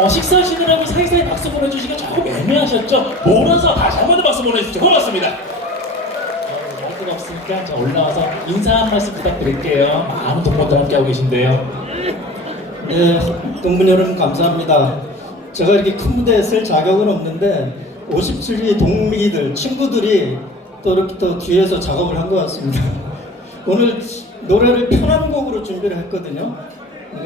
어, 식사하시느라고 사이사이 박수 보내주시기가 조금 애매하셨죠? 몰아서 다시 한 번 더 박수 보내주시죠. 고맙습니다. 어, 마이크가 없으니까 자, 올라와서 인사 한 말씀 부탁드릴게요. 많은 동문들 함께 하고 계신데요. 네, 동문 여러분 감사합니다. 제가 이렇게 큰 무대에 쓸 자격은 없는데 57위 동미들 친구들이 또 이렇게 또 뒤에서 작업을 한 것 같습니다. 오늘 노래를 편한 곡으로 준비를 했거든요.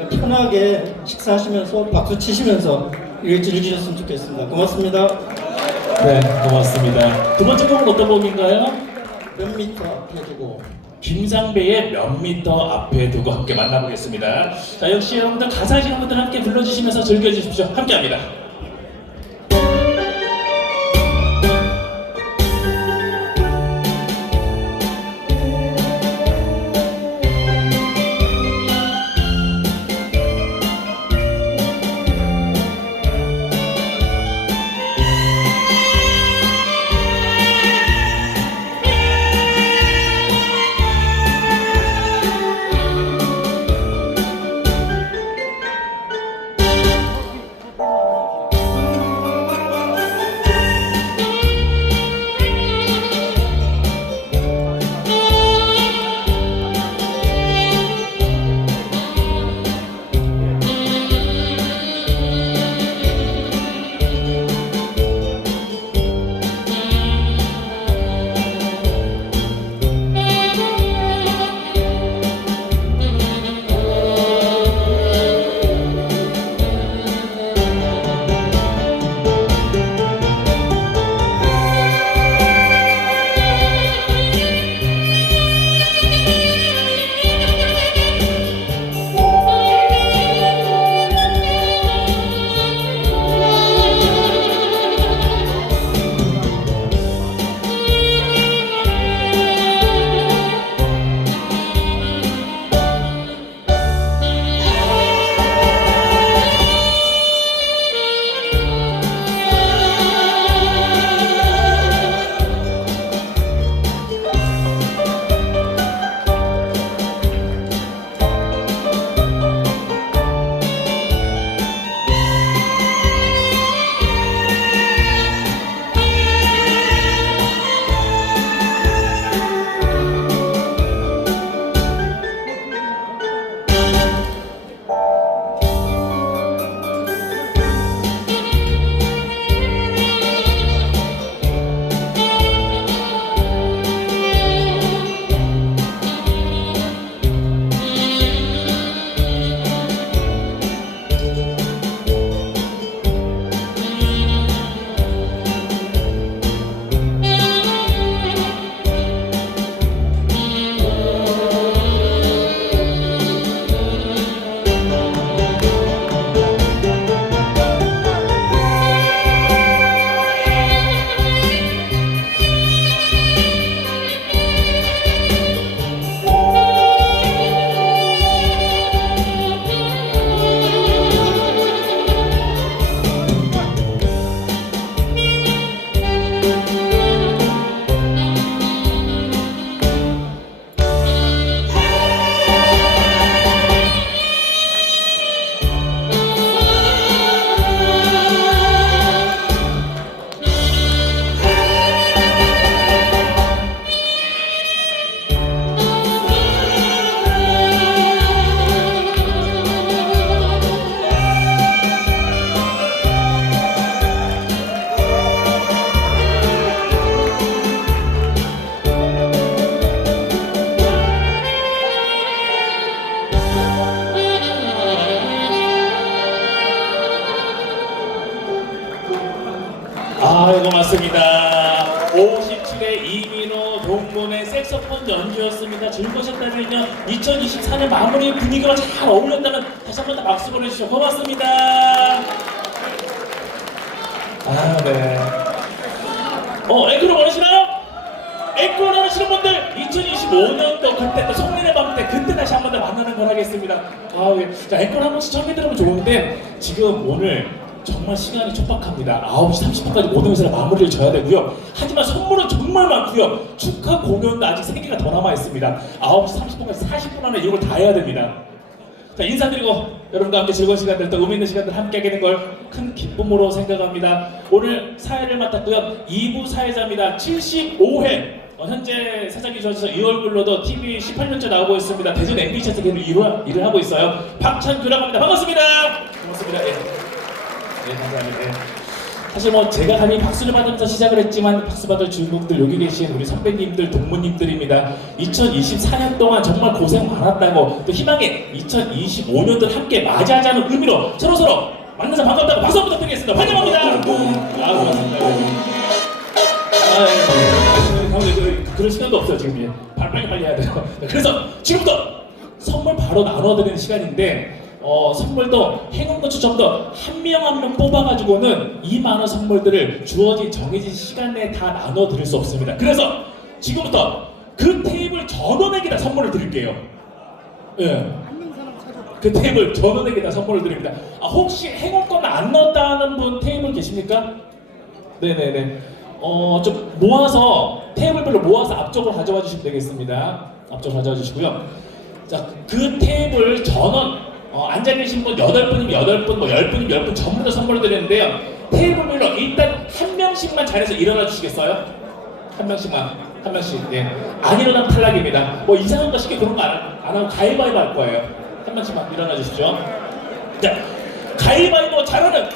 편하게 식사하시면서 박수 치시면서 이렇게 즐기셨으면 좋겠습니다. 고맙습니다. 네, 고맙습니다. 두 번째 곡은 어떤 곡인가요? 몇 미터 앞에 두고 김상배의 몇 미터 앞에 두고 함께 만나보겠습니다. 자, 역시 여러분들 가사 아시는 분들 함께 불러주시면서 즐겨주십시오. 함께합니다. 2024년 마무리 분위기와 잘 어울렸다면 다시 한 번 더 박수 보내주시죠. 고맙습니다. 아, 네. 어, 앵콜을 원하시나요? 앵콜 원하시는 분들 2025년도 그때 또 송년회 밤때 그때 다시 한 번 더 만나는 걸 하겠습니다. 아, 예. 자, 앵콜 한 번씩 청해 들으면 좋은데 지금 오늘 정말 시간이 촉박합니다. 9시 30분까지 모든 회사를 마무리를 져야 되고요. 하지만 선물은 정말 많고요. 축하 공연도 아직 3개가 더 남아 있습니다. 9시 30분까지 40분 안에 이걸 다 해야 됩니다. 자 인사드리고 여러분과 함께 즐거운 시간들 또 의미 있는 시간들 함께 하게 된 걸 큰 기쁨으로 생각합니다. 오늘 사회를 맡았고요. 2부 사회자입니다. 75회 어, 현재 사장님 주셔서 이 얼굴로도 TV 18년째 나오고 있습니다. 대전 MBC에서 계속 일을, 일을 하고 있어요. 박찬규라고 합니다. 반갑습니다. 반갑습니다. 예. 네, 감사합니다. 예. 사실 뭐 제가 감히 박수를 받으면서 시작을 했지만 박수 받을 주인공들 여기 계신 우리 선배님들 동무님들입니다. 2024년 동안 정말 고생 많았다고 또 희망의 2025년도 함께 맞이하자는 의미로 서로 서로 만나서 반갑다고 박수 한번 부탁드리겠습니다. 환영합니다. 아 고맙습니다. 아, 예. 그- 그럴 시간도 없어요 지금 예. 빨리 빨리 빨리 해야 돼요. 그래서 지금부터 선물 바로 나눠드리는 시간인데 어, 선물도 행운도 추첨도 한 명 한 명 뽑아가지고는 이 많은 선물들을 주어진 정해진 시간 내에 다 나눠 드릴 수 없습니다. 그래서 지금부터 그 테이블 전원에게 다 선물을 드릴게요. 예. 그 테이블 전원에게 다 선물을 드립니다. 아, 혹시 행운권 안 넣었다는 분 테이블 계십니까? 네네네. 어, 좀 모아서 테이블별로 모아서 앞쪽으로 가져와 주시면 되겠습니다. 앞쪽으로 가져와 주시고요. 자, 그 테이블 전원 어, 앉아 계신 분 8분이면 8분, 뭐 10분이면 10분 전부 다 선물을 드리는데요. 테이블별로 일단 한 명씩만 자리에서 일어나 주시겠어요? 한 명씩만, 한 명씩. 예. 안 일어나면 탈락입니다. 뭐 이상한 거 쉽게 그런 거안안 하고 가위바위보 할 거예요. 한 명씩만 일어나 주시죠. 자, 가위바위보 잘하는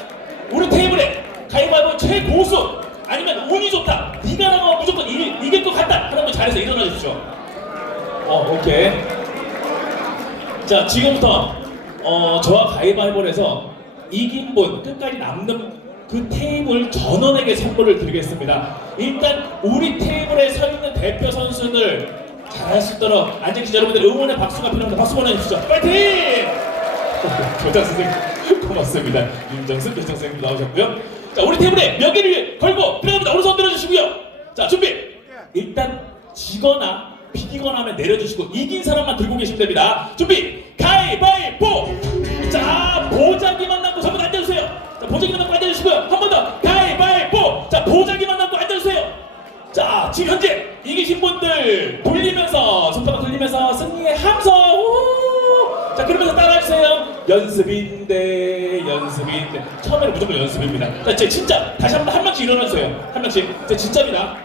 우리 테이블에 가위바위보 최고수 아니면 운이 좋다 네가 나가면 무조건 이, 이길 것 같다 그러면 잘해서 일어나 주십시오 어 오케이 자 지금부터 어 저와 가위바위보를 해서 이긴 분 끝까지 남는 그 테이블 전원에게 선물을 드리겠습니다 일단 우리 테이블에 서 있는 대표 선수들 잘할 수 있도록 앉아계신 여러분들 응원의 박수가 필요합니다 박수 보내주시죠 파이팅 교장 선생님 고맙습니다. 윤정수 교장 선생님 나오셨고요. 자 우리 테이블에 명예를 걸고 들어갑니다. 오른손 들어주시고요. 자 준비. 일단 지거나 비기거나 하면 내려주시고 이긴 사람만 들고 계시면 됩니다. 준비. 가위바위보. 자 보자기만 남고 전부 다 앉아주세요. 자 보자기만 남고 앉아주시고요. 한 번 더. 가위바위보. 자 보자기만 남고 앉아주세요. 자 지금 현재 이기신 분들 돌리면서 손가락 돌리면서 승리의 함성 우! 자 그러면서 따라해주세요 연습인데 연습인데 처음에는 무조건 연습입니다 자 이제 진짜 다시 한번 한 명씩 일어나주세요 한 명씩 이제 진짜입니다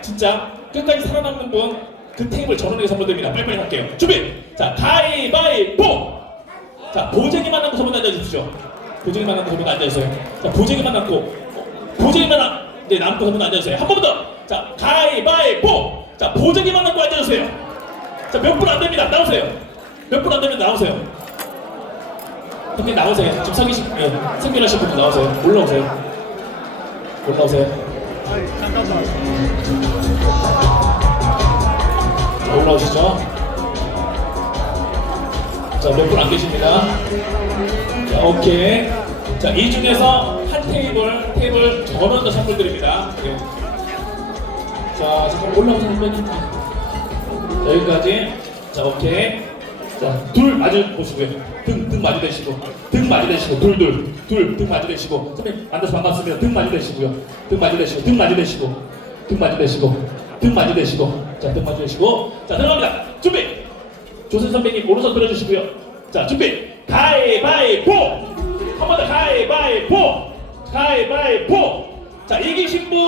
진짜 끝까지 살아남는 분 그 테이블 전원에게 선물드립니다. 빨리빨리 할게요. 준비! 자 가위바위보! 자 보쟁이만 남고 선물 앉아주십시오. 보쟁이만 남고 선물 앉아주세요. 자 보쟁이만 남고 어, 보쟁이만 남, 네, 남고 선물 앉아주세요. 한 번 더 자 가위바위보! 자 보쟁이만 남고 앉아주세요. 자 몇 분 안 됩니다. 나오세요. 몇 분안 되면 나오세요. 형님 나오세요. 지금 서 계신 예, 생존하신 분 나오세요. 올라오세요. 올라오세요 자, 올라오시죠 자 몇 분 안 계십니다 자, 오케이. 자, 이 중에서 한 테이블, 테이블 전원도 선물 드립니다. 예. 자, 잠깐 올라오세요, 선배님. 자, 여기까지. 자, 오케이. 자, 둘 마주 보시고요. 등, 등 마주 대시고. 등 마주 대시고. 둘, 둘. 둘, 등 마주 대시고. 선배님, 만나서 반갑습니다. 등 마주 대시고요. 등 마주 대시고. 등 마주 대시고. 등 마주 대시고. 등 마주 대시고. 자, 등 대시고. 자, 들어갑니다. 준비! 조선 선배님 오른손 들어주시고요. 자 준비. 가위바위보! 한 번 더 가위바위보! 가위바위보! 자 이기신 분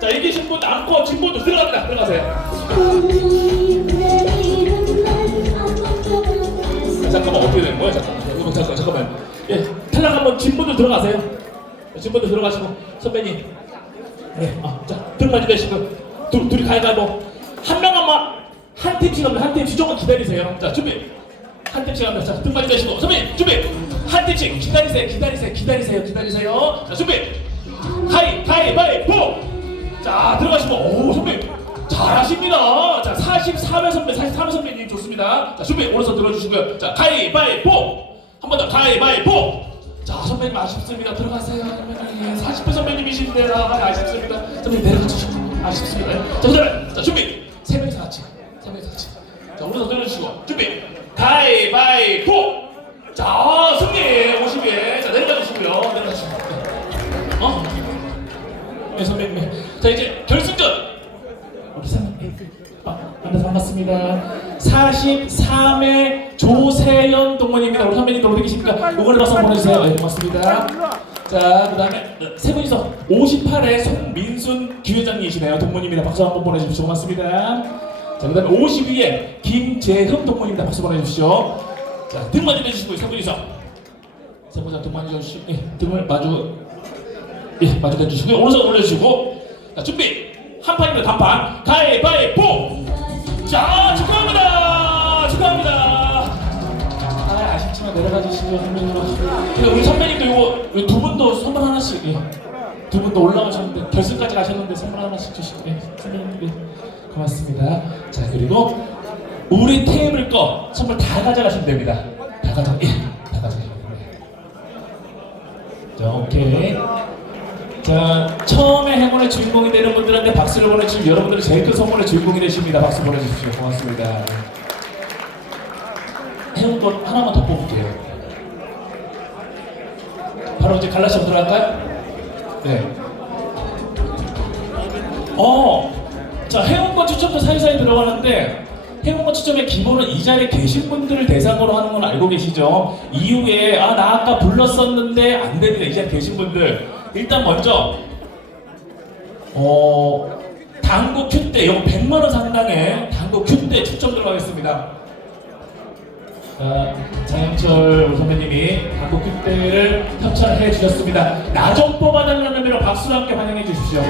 자 이기신 분 남고 진 분도 들어갑니다. 들어가세요. 자, 잠깐만 어떻게 되는 거야 잠깐만. 잠깐만 잠깐만, 예 탈락 한번 진 분들 들어가세요. 진 분들 들어가시고 선배님. 네 아 자 등 맞이 되시고. 둘 둘이 가위바위보 한명 한번 한 팀씩 합니다 한 팀씩 조금 기다리세요 자 준비 한 팀씩 합니다. 자, 등 많이 대시고 선배님 준비. 한 팀씩 기다리세요. 기다리세요. 기다리세요. 기다리세요. 자, 준비. 가위 가위바위보. 자, 들어가시고 오, 선배님 잘하십니다. 자, 44회 선배, 43회 선배님 좋습니다. 자, 준비. 오른손 들어주시고요. 자, 가위바위보. 한 번 더 가위바위보. 자, 선배님 아쉽습니다. 들어가세요. 선배님. 40회 선배님이신데 아, 아쉽습니다. 선배님 내려가시죠. 아쉽습니다. 자, 자, 준비. 세 명이서 같이. 세 명이서 같이. 자, 오른손 들어주시고 준비. 가위바위보. 자, 승리 50에. 자, 내려가 주시고요. 내려가 주시고. 어? 네, 선배님. 자, 이제 결승전. 우리 선배님. 아, 만나서 반갑습니다. 43회 조세현 동무님 선배님들 어디 계십니까? 응원의 박수 한번 보내주세요. 네, 고맙습니다. 자, 그 다음에 세 분이서 58회 송민순 기회장님이시네요. 동문입니다. 박수 한번 보내주십시오. 고맙습니다. 자, 그 다음에 52회 김재흠 동문입니다. 박수 보내주십시오. 자, 등 마주 내주시고 세 분이서 세 분이서 등 마주 주시고 예, 등을 마주 예, 마주 대주시고요. 오른손 올려주시고 자, 준비 한 판입니다. 단판 가위바위보 자, 내려가 주시죠 선배님. 근데 우리 선배님도 이거 이두 분도 선물 하나씩 예. 두 분도 올라오셨는데 결승까지 가셨는데 선물 하나씩 주시고 예. 선배님 예. 고맙습니다. 자 그리고 우리 테이블 거 선물 다 가져가시면 됩니다. 다 가져 예. 다 가져가시면 됩니다. 자 오케이. 자 처음에 행운의 주인공이 되는 분들한테 박수를 보내주시면 여러분들이 제일 큰 선물의 주인공이 되십니다. 박수 보내주십시오. 고맙습니다. 해운 것 하나만 더 뽑을게요. 바로 이제 갈라시 들어갈까요? 네. 어, 자 해운권 추첨도 사이사이 들어가는데 해운권 추첨의 기본은 이 자리에 계신 분들을 대상으로 하는 건 알고 계시죠? 이후에 아 나 아까 불렀었는데 안 됩니다. 이 자리에 계신 분들 일단 먼저 어 당구 큐대 요 100만 원 상당의 당구 큐대 추첨 들어가겠습니다. 자, 장영철 선배님이 당구 큐대를 협찬해 주셨습니다. 뽑아달라는 의미로 박수와 함께 환영해 주십시오.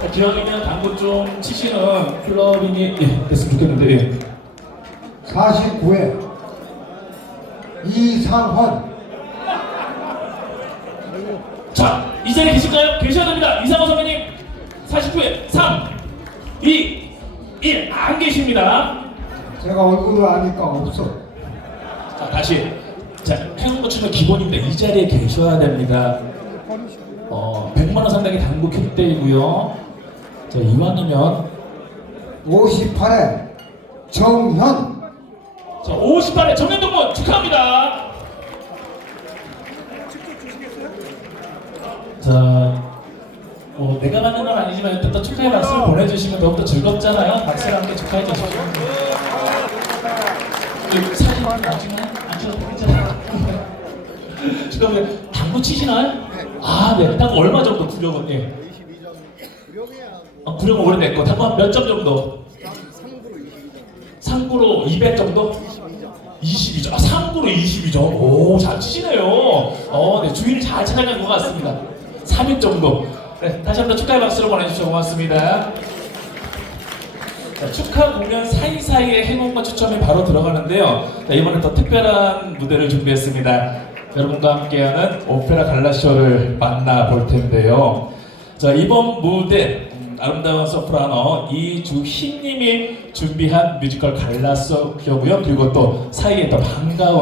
자, 기왕이면 당구 좀 치시는 클럽인이 예, 됐으면 좋겠는데 예. 49회 이상헌 자, 이 자리에 계실까요? 계셔야 됩니다. 이상호 선배님 49회 3, 2, 1 안 계십니다. 제가 얼굴을 아니까 없어 자 다시 자 행운 고추는 기본입니다. 이 자리에 계셔야 됩니다. 어 100만 원 상당의 당구 큐대이고요. 자 이왕이면 58회 정현 자 58회 정현동문 축하합니다. 자. 뭐 내가 받는 건 아니지만 일단 또 축하의 박수를 보내주시면 더욱더 즐겁잖아요. 박수를 함께 축하해 주십시오. 이 사진 나중에 안 찍어도 되겠잖아요. 축하합니다. 당구 치시나요? 아, 네. 당구 얼마 정도 구력은? 예. 아, 구력은 오래됐고 당구 한 몇 점 정도? 상구로 200 정도? 22점. 아, 상구로 22점. 오, 잘 치시네요. 어, 네. 주위를 잘 찾아간 것 같습니다. 3일 정도. 네. 다시 한번 축하의 박수를 보내주셔서 고맙습니다. 자, 축하 공연 사이사이에 행운과 추첨이 바로 들어가는데요. 자, 이번에 더 특별한 무대를 준비했습니다. 여러분과 함께하는 오페라 갈라쇼를 만나볼 텐데요. 자, 이번 무대 음, 아름다운 소프라노 이주희님이 준비한 뮤지컬 갈라쇼고요. 그리고 또 사이에 또 반가운